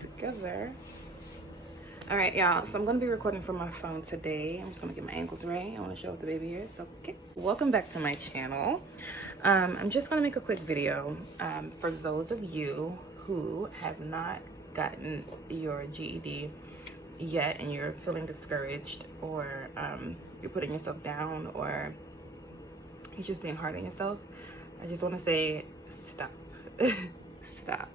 together. All right, y'all, so I'm gonna be recording from my phone today. I'm just gonna get my ankles right. I wanna show what the baby is. Okay, welcome back to my channel. I'm just gonna make a quick video for those of you who have not gotten your GED yet and you're feeling discouraged, or you're putting yourself down, or you're just being hard on yourself. I just want to say stop. Stop.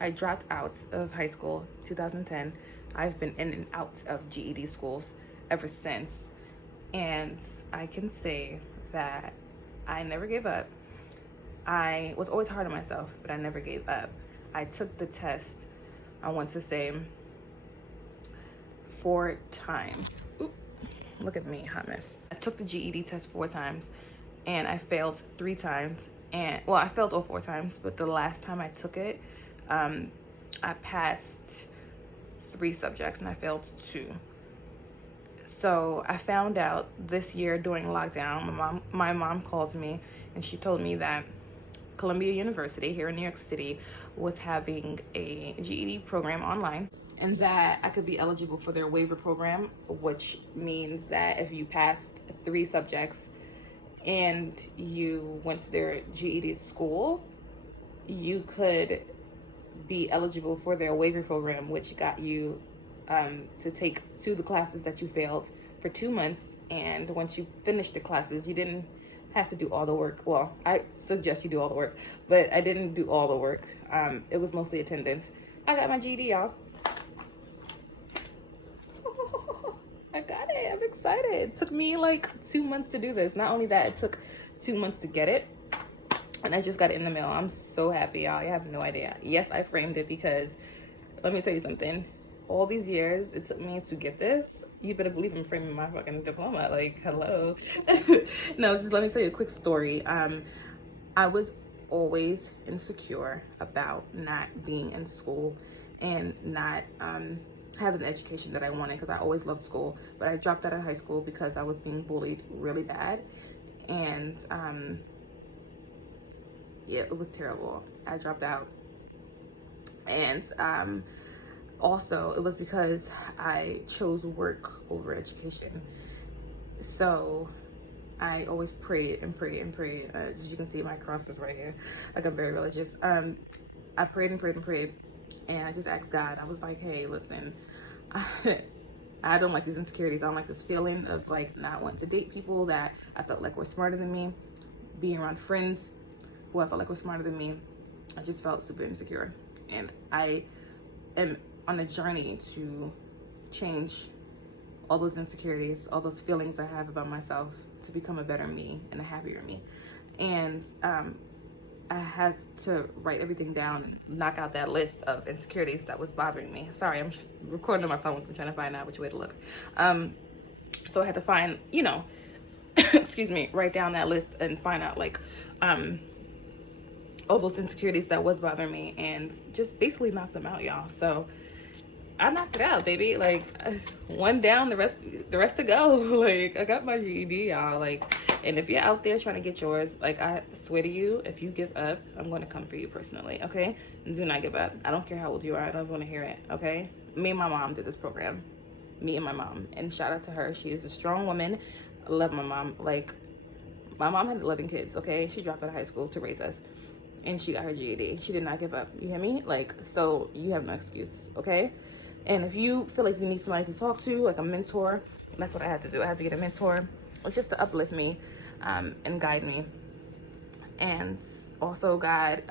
I dropped out of high school 2010. I've been in and out of GED schools ever since, and I can say that I never gave up. I was always hard on myself, but I never gave up. I took the test, I want to say 4 times. Oop, look at me, hot mess. I took the GED test 4 times and I failed 3 times. And well, I failed all 4 times, but the last time I took it, I passed 3 subjects and I failed 2. So I found out this year during lockdown, my mom called me and she told me that Columbia University here in New York City was having a GED program online, and that I could be eligible for their waiver program, which means that if you passed 3 subjects and you went to their GED school, you could be eligible for their waiver program, which got you to take 2 of the classes that you failed for 2 months. And once you finished the classes, you didn't have to do all the work. Well, I suggest you do all the work, but I didn't do all the work. It was mostly attendance. I got my GED, y'all. I got it. I'm excited. It took me like 2 months to do this. Not only that, it took 2 months to get it, and I just got it in the mail. I'm so happy, y'all. You have no idea. Yes, I framed it because let me tell you something. All these years it took me to get this, you better believe I'm framing my fucking diploma. Like, hello. No, just let me tell you a quick story. I was always insecure about not being in school and not having the education that I wanted, because I always loved school, but I dropped out of high school because I was being bullied really bad. And yeah, it was terrible. I dropped out. And also, it was because I chose work over education. So I always prayed and prayed and prayed. As you can see, my cross is right here. Like, I'm very religious. I prayed and prayed and prayed, and I just asked God. I was like, hey, listen, I don't like these insecurities. I don't like this feeling of like not wanting to date people that I felt like were smarter than me, being around friends who I felt like were smarter than me. I just felt super insecure, and I am on a journey to change all those insecurities, all those feelings I have about myself, to become a better me and a happier me. And I had to write everything down, knock out that list of insecurities that was bothering me. Sorry, I'm recording on my phone, so I'm trying to find out which way to look. So I had to find, you know, excuse me, write down that list and find out like all those insecurities that was bothering me, and just basically knock them out, y'all. So I knocked it out, baby. Like, one down, the rest to go. Like, I got my GED, y'all. Like, and if you're out there trying to get yours, like, I swear to you, if you give up, I'm going to come for you personally, okay? Do not give up. I don't care how old you are. I don't want to hear it, okay? Me and my mom did this program. Me and my mom. And shout out to her. She is a strong woman. I love my mom. Like, my mom had 11 kids, okay? She dropped out of high school to raise us, and she got her GED. She did not give up. You hear me? Like, so you have no excuse, okay? And if you feel like you need somebody to talk to, like a mentor, that's what I had to do. I had to get a mentor, just to uplift me and guide me. And also, God,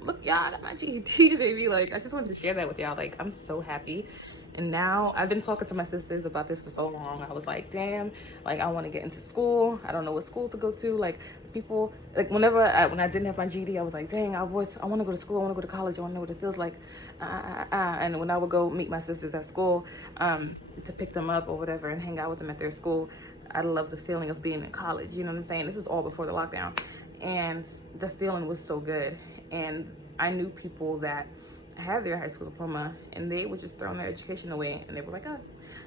look, y'all, I got my GED, baby. Like, I just wanted to share that with y'all. Like, I'm so happy. And now I've been talking to my sisters about this for so long. I was like, damn, like, I want to get into school. I don't know what school to go to. Like, people, like, when I didn't have my GED, I was like, dang, I want to go to school. I want to go to college. I want to know what it feels like. And when I would go meet my sisters at school to pick them up or whatever and hang out with them at their school, I love the feeling of being in college. You know what I'm saying? This is all before the lockdown. And the feeling was so good. And I knew people that had their high school diploma and they were just throwing their education away, and they were like, oh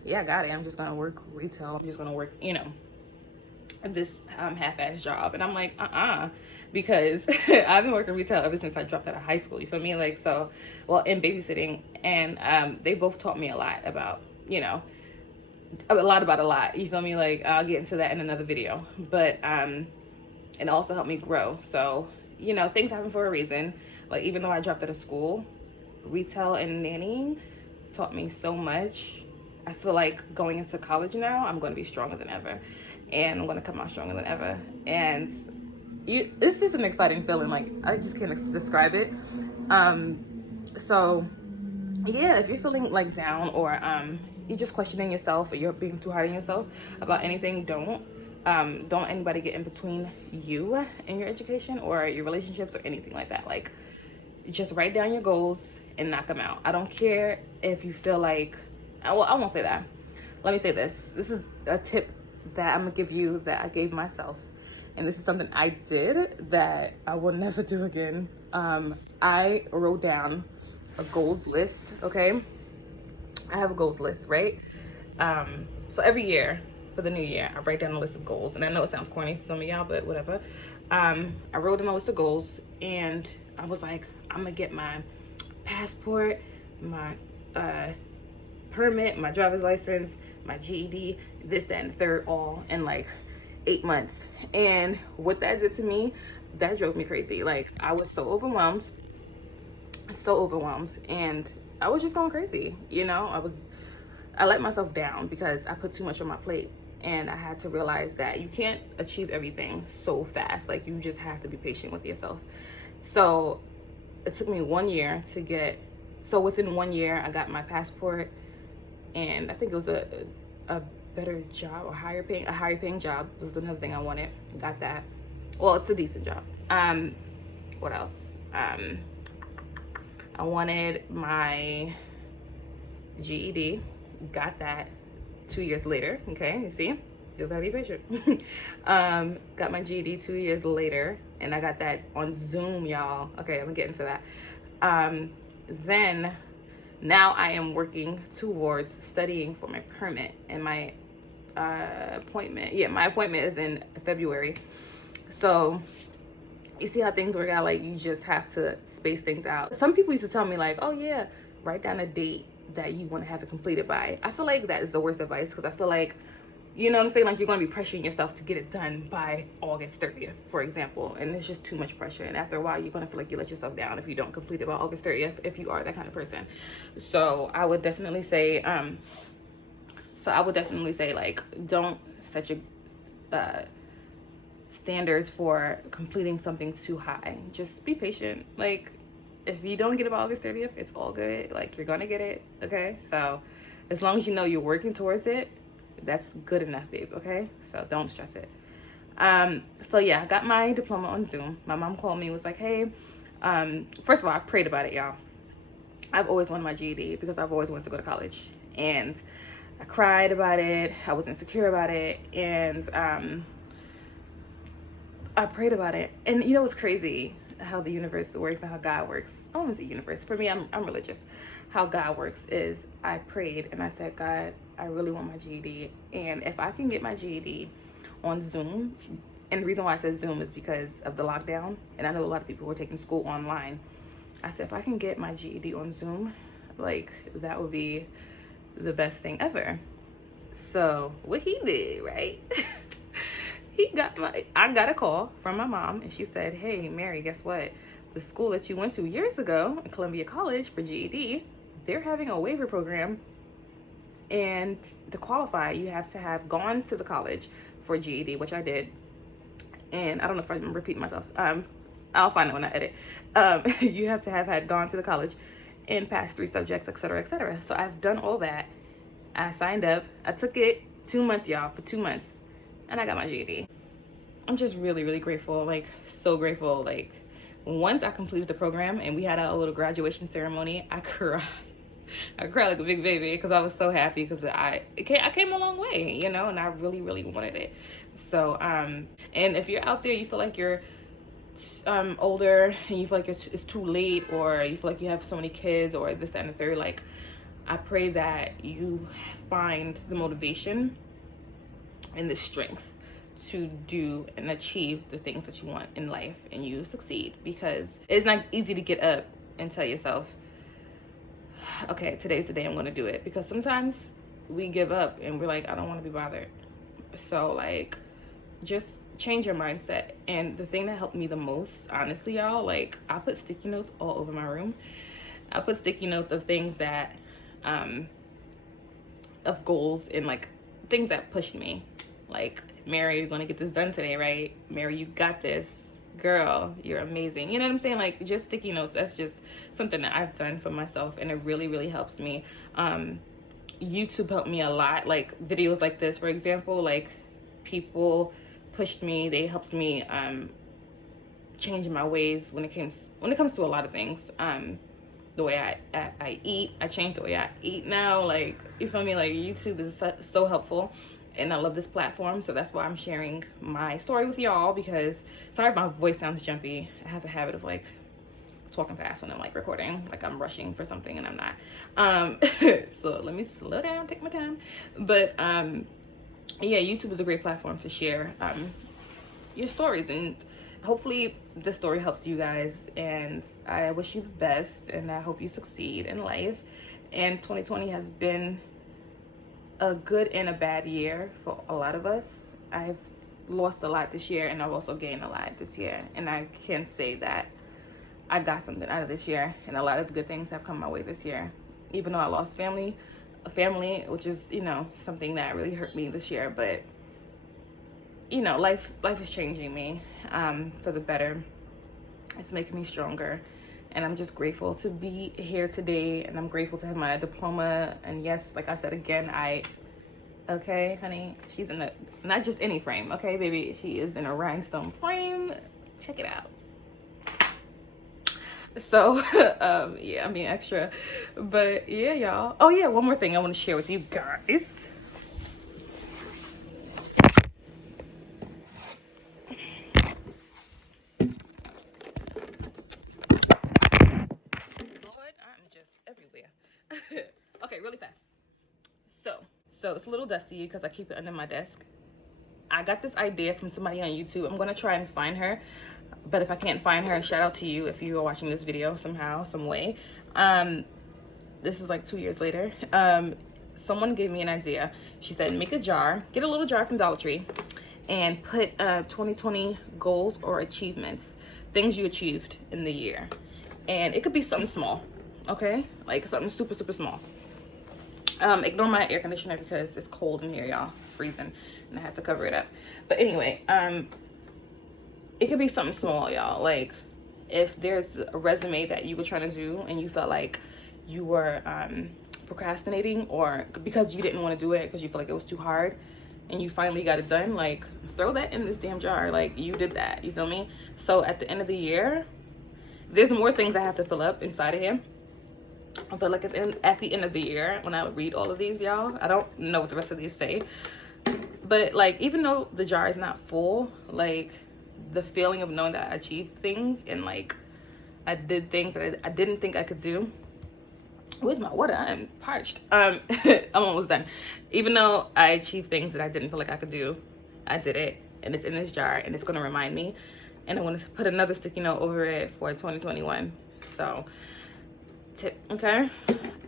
yeah, I got it, I'm just gonna work retail, I'm just gonna work, you know. this half-ass job. And I'm like, because I've been working retail ever since I dropped out of high school, you feel me? Like, so, well, in babysitting, and they both taught me a lot about, you know, a lot about a lot, you feel me? Like, I'll get into that in another video, but it also helped me grow. So, you know, things happen for a reason. Like, even though I dropped out of school, retail and nannying taught me so much. I feel like going into college now, I'm going to be stronger than ever, and I'm going to come out stronger than ever. And it's just an exciting feeling. Like, I just can't describe it. So yeah, if you're feeling like down, or you're just questioning yourself, or you're being too hard on yourself about anything, don't anybody get in between you and your education or your relationships or anything like that. Like, just write down your goals and knock them out. I don't care if you feel like, well, I won't say that. Let me say this. This is a tip that I'm gonna give you that I gave myself. And this is something I did that I will never do again. I wrote down a goals list, okay? I have a goals list, right? So every year, for the new year, I write down a list of goals. And I know it sounds corny to some of y'all, but whatever. I wrote in a list of goals, and I was like, I'm gonna get my passport, my permit, my driver's license, my GED, this, that, and the third, all in like 8 months. And what that did to me, that drove me crazy. Like, I was so overwhelmed, and I was just going crazy, you know? I let myself down because I put too much on my plate, and I had to realize that you can't achieve everything so fast. Like, you just have to be patient with yourself. So it took me 1 year to get, so within 1 year I got my passport, and I think it was a better job, or a higher paying job was another thing I wanted. Got that. Well, it's a decent job. What else? I wanted my GED. Got that 2 years later. Okay, you see? Just gotta be patient. Got my GED 2 years later, and I got that on Zoom, y'all. Okay, I'm gonna get into that. Then now I am working towards studying for my permit, and my appointment. Yeah, my appointment is in February. So you see how things work out. Like, you just have to space things out. Some people used to tell me like, oh yeah, write down a date that you want to have it completed by. I feel like that is the worst advice, because I feel like, you know what I'm saying, like, you're going to be pressuring yourself to get it done by August 30th, for example, and it's just too much pressure. And after a while, you're going to feel like you let yourself down if you don't complete it by August 30th, if you are that kind of person. So I would definitely say, like, don't set your standards for completing something too high. Just be patient. Like, if you don't get it by August 30th, it's all good. Like, you're gonna get it, okay? So as long as you know you're working towards it, that's good enough, babe, okay? So don't stress it. So yeah, I got my diploma on Zoom. My mom called me, was like, hey, first of all, I prayed about it, y'all. I've always wanted my GED because I've always wanted to go to college, and I cried about it. I was insecure about it, and I prayed about it. And you know what's crazy? How the universe works and how God works. I won't say universe. For me, I'm religious. How God works is, I prayed and I said, God, I really want my GED. And if I can get my GED on Zoom, and the reason why I said Zoom is because of the lockdown, and I know a lot of people were taking school online. I said, if I can get my GED on Zoom, like, that would be the best thing ever. So what he did, right? I got a call from my mom, and she said, hey, Mary, guess what? The school that you went to years ago, Columbia College, for GED, they're having a waiver program. And to qualify, you have to have gone to the college for GED, which I did. And I don't know if I'm repeating myself. I'll find it when I edit. You have to have had gone to the college and passed 3 subjects, etc., etc. So I've done all that. I signed up. I took it 2 months, y'all, for 2 months. And I got my GED. I'm just really, really grateful, like, so grateful. Like, once I completed the program and we had a little graduation ceremony, I cried. I cried like a big baby because I was so happy, because I came a long way, you know, and I really, really wanted it. So, and if you're out there, you feel like you're older and you feel like it's too late, or you feel like you have so many kids, or this, that, and the third, like, I pray that you find the motivation and the strength to do and achieve the things that you want in life and you succeed, because it's not easy to get up and tell yourself, okay, today's the day I'm going to do it, because sometimes we give up and we're like, I don't want to be bothered. So like, just change your mindset. And the thing that helped me the most, honestly, y'all, like, I put sticky notes all over my room. I put sticky notes of things that of goals and like things that pushed me, like, Mary, you're gonna get this done today, right? Mary, you got this, girl, you're amazing. You know what I'm saying? Like, just sticky notes. That's just something that I've done for myself, and it really, really helps me. YouTube helped me a lot. Like, videos like this, for example, like, people pushed me, they helped me change my ways when it comes to a lot of things. The way I eat, I changed the way I eat now. Like, you feel me? Like, YouTube is so helpful, and I love this platform. So that's why I'm sharing my story with y'all, because, sorry if my voice sounds jumpy. I have a habit of like talking fast when I'm like recording, like I'm rushing for something and I'm not. So let me slow down, take my time. But yeah, YouTube is a great platform to share your stories, and hopefully this story helps you guys, and I wish you the best, and I hope you succeed in life. And 2020 has been a good and a bad year for a lot of us. I've lost a lot this year, and I've also gained a lot this year, and I can say that I got something out of this year, and a lot of good things have come my way this year. Even though I lost a family, which is, you know, something that really hurt me this year, but you know, life is changing me for the better. It's making me stronger, and I'm just grateful to be here today, and I'm grateful to have my diploma. And yes, like I said again, okay, honey, she's in it's not just any frame, okay, baby, she is in a rhinestone frame. Check it out. So yeah, I'm being extra, but yeah, y'all. Oh yeah, one more thing I want to share with you guys. Everywhere. Okay, really fast. So it's a little dusty because I keep it under my desk. I got this idea from somebody on YouTube. I'm gonna try and find her, but if I can't find her, shout out to you if you are watching this video somehow, some way. This is like 2 years later. Someone gave me an idea. She said, make a jar, get a little jar from Dollar Tree, and put 2020 goals or achievements, things you achieved in the year. And it could be something small, okay? Like something super, super small. Ignore my air conditioner because it's cold in here, y'all. Freezing, and I had to cover it up. But anyway, it could be something small, y'all. Like, if there's a resume that you were trying to do and you felt like you were procrastinating, or because you didn't want to do it because you felt like it was too hard, and you finally got it done, like, throw that in this damn jar. Like, you did that, you feel me? So at the end of the year, there's more things I have to fill up inside of here. But like at the end of the year, when I read all of these, y'all, I don't know what the rest of these say, but like, even though the jar is not full, like, the feeling of knowing that I achieved things, and like I did things that I didn't think I could do. Where's my water? I'm parched. I'm almost done. Even though I achieved things that I didn't feel like I could do, I did it, and it's in this jar, and it's going to remind me. And I want to put another sticky note over it for 2021. So, tip, okay?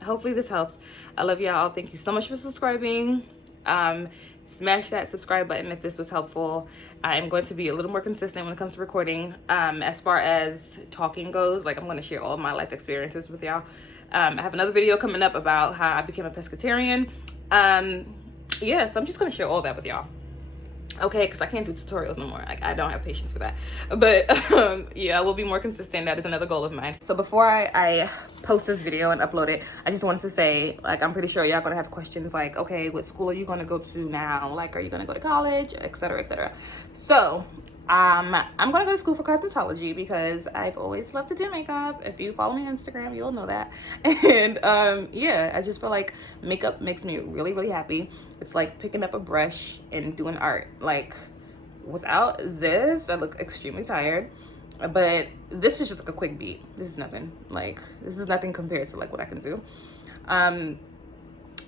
Hopefully this helps. I love y'all. Thank you so much for subscribing. Smash that subscribe button if this was helpful. I'm going to be a little more consistent when it comes to recording. As far as talking goes, like, I'm going to share all of my life experiences with y'all. I have another video coming up about how I became a pescatarian. Yeah, so I'm just going to share all that with y'all. Okay, because I can't do tutorials no more. I don't have patience for that. But yeah, I will be more consistent. That is another goal of mine. So before I post this video and upload it, I just wanted to say, like, I'm pretty sure y'all gonna have questions like, okay, what school are you gonna go to now? Like, are you gonna go to college, etc., etc. So I'm gonna go to school for cosmetology because I've always loved to do makeup. If you follow me on Instagram, you'll know that. And yeah, I just feel like makeup makes me really, really happy. It's like picking up a brush and doing art. Like, without this, I look extremely tired. But this is just like a quick beat. This is nothing. Like, this is nothing compared to like what I can do.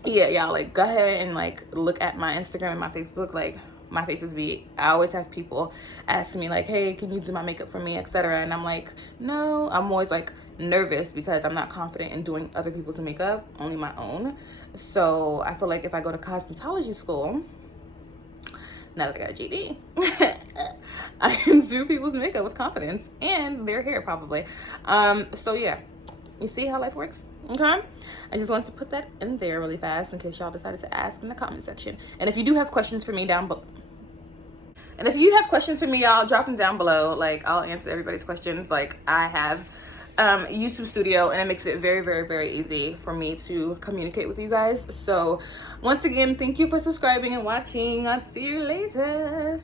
Yeah, y'all, like, go ahead and like look at my Instagram and my Facebook. Like, my faces be. I always have people ask me like, hey, can you do my makeup for me, etc. And I'm like, no. I'm always like nervous because I'm not confident in doing other people's makeup, only my own. So I feel like if I go to cosmetology school, now that I got a GED, I can do people's makeup with confidence and their hair probably. So yeah, you see how life works? Okay, I just wanted to put that in there really fast in case y'all decided to ask in the comment section. And if you do have questions for me down below, y'all drop them down below. Like, I'll answer everybody's questions. Like, I have YouTube Studio, and it makes it very, very, very easy for me to communicate with you guys. So once again, thank you for subscribing and watching. I'll see you later.